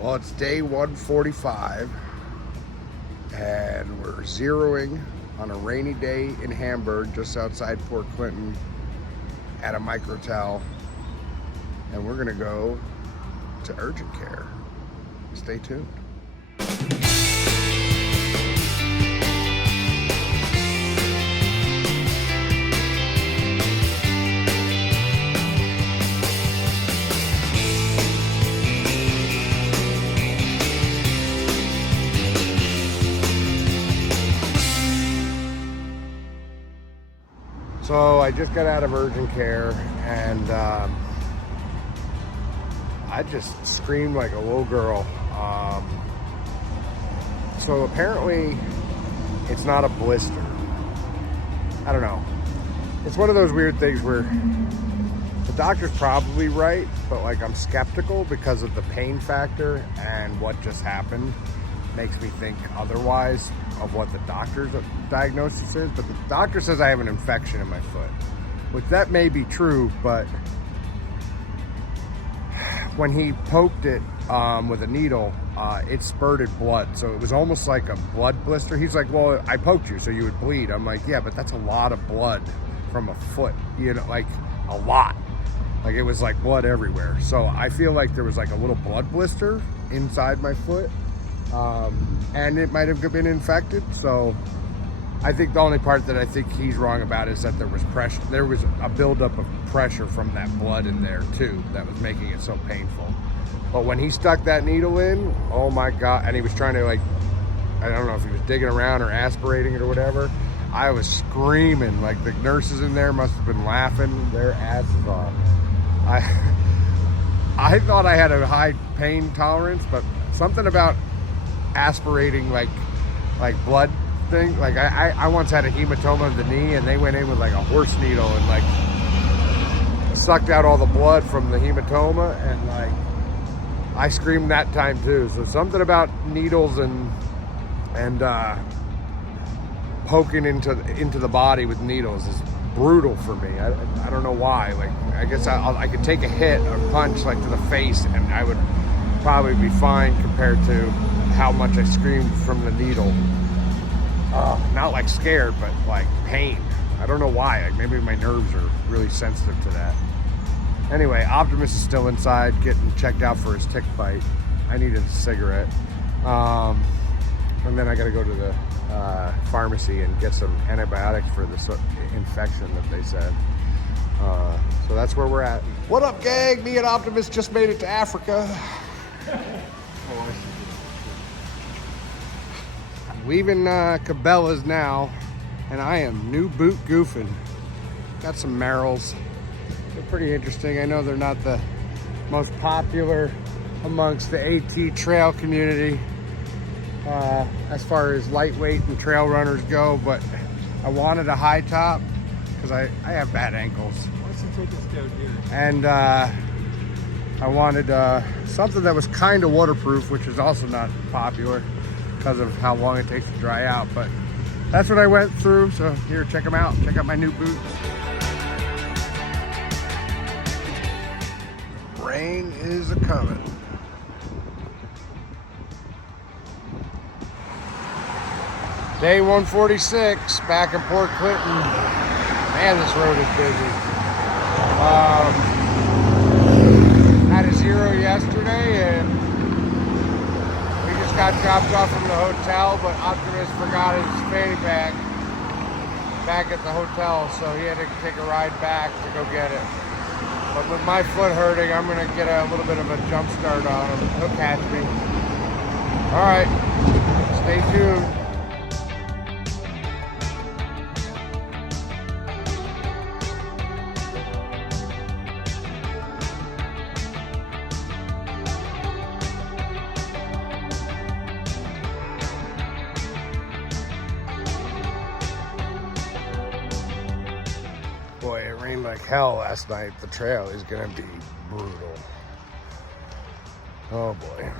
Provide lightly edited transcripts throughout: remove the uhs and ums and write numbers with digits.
Well, it's day 145, and we're zeroing on a rainy day in Hamburg, just outside Port Clinton, at a microtel, and we're gonna go to urgent care. Stay tuned. So I just got out of urgent care, and I just screamed like a little girl. So apparently it's not a blister. I don't know. It's one of those weird things where the doctor's probably right, but like I'm skeptical because of the pain factor, and what just happened makes me think otherwise of what the doctor's diagnosis is. But the doctor says I have an infection in my foot, which that may be true, but when he poked it with a needle, it spurted blood. So it was almost like a blood blister. He's like, well, I poked you so you would bleed. I'm like, yeah, but that's a lot of blood from a foot, you know, like a lot. Like it was like blood everywhere. So I feel like there was like a little blood blister inside my foot. And it might have been infected. So I think the only part that I think he's wrong about is that there was pressure. There was a buildup of pressure from that blood in there too that was making it so painful. But when he stuck that needle in, oh my God, and he was trying to, like, I don't know if he was digging around or aspirating it or whatever, I was screaming. Like the nurses in there must have been laughing their asses off. I thought I had a high pain tolerance, but something about aspirating like blood thing, like I once had a hematoma of the knee, and they went in with like a horse needle and like sucked out all the blood from the hematoma, and like I screamed that time too. So something about needles and poking into the body with needles is brutal for me. I don't know why. Like I guess I could take a hit or punch like to the face and I would probably be fine compared to how much I screamed from the needle. Not like scared, but like pain. I don't know why. Like maybe my nerves are really sensitive to that. Anyway, Optimus is still inside getting checked out for his tick bite. I needed a cigarette. And then I gotta go to the pharmacy and get some antibiotics for this infection that they said. So that's where we're at. What up, gang? Me and Optimus just made it to Africa. Leaving Cabela's now, and I am new boot goofing. Got some Merrills. They're pretty interesting. I know they're not the most popular amongst the AT trail community as far as lightweight and trail runners go, but I wanted a high top because I have bad ankles. Why don't you take us down here? And I wanted something that was kind of waterproof, which is also not popular because of how long it takes to dry out, but that's what I went through. So here, check them out. Check out my new boots. Rain is a-coming. Day 146, back in Port Clinton. Man, this road is busy. Had a zero yesterday, and we just got dropped off from the hotel, but Optimus forgot his fanny pack back at the hotel, so he had to take a ride back to go get it. But with my foot hurting, I'm gonna get a little bit of a jump start on him. He'll catch me. All right, stay tuned. Boy, it rained like hell last night. The trail is gonna be brutal. Oh boy.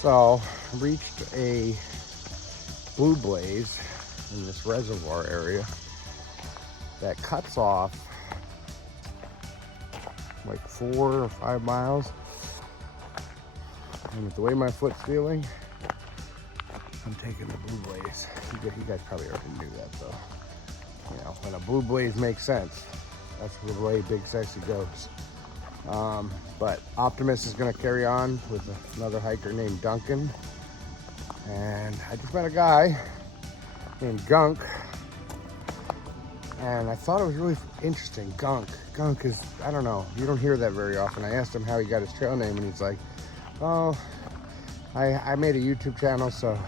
So I reached a blue blaze in this reservoir area that cuts off like 4 or 5 miles. And with the way my foot's feeling, I'm taking the blue blaze. You guys probably already knew that though. You know, when a blue blaze makes sense, that's the way Big Sexy goes. But Optimus is gonna carry on with another hiker named Duncan. And I just met a guy named Gunk. And I thought it was really interesting, Gunk. Gunk is, I don't know, you don't hear that very often. I asked him how he got his trail name and he's like, oh, I made a YouTube channel, so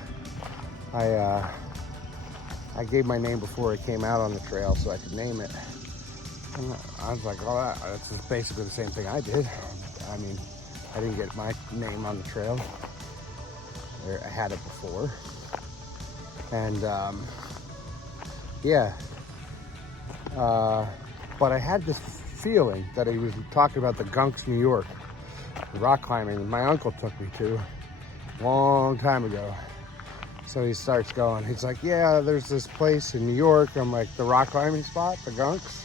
I gave my name before it came out on the trail so I could name it. And I was like, oh, that's just basically the same thing I did. I mean, I didn't get my name on the trail. I had it before. And yeah. But I had this feeling that he was talking about the Gunks, New York, the rock climbing my uncle took me to a long time ago. So he starts going, he's like, yeah, there's this place in New York. I'm like, the rock climbing spot, the Gunks?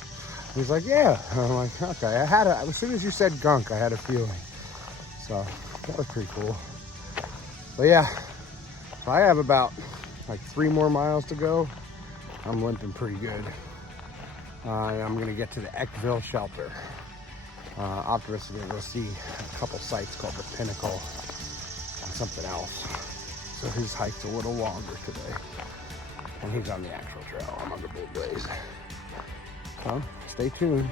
He's like, yeah. I'm like, okay. As soon as you said Gunk, I had a feeling. So that was pretty cool. But yeah, so I have about like 3 more miles to go. I'm limping pretty good. I'm gonna get to the Eckville shelter. Optimus is gonna go see a couple sites called the Pinnacle and something else. So his hike's a little longer today. And he's on the actual trail. I'm on the blue blaze. So stay tuned.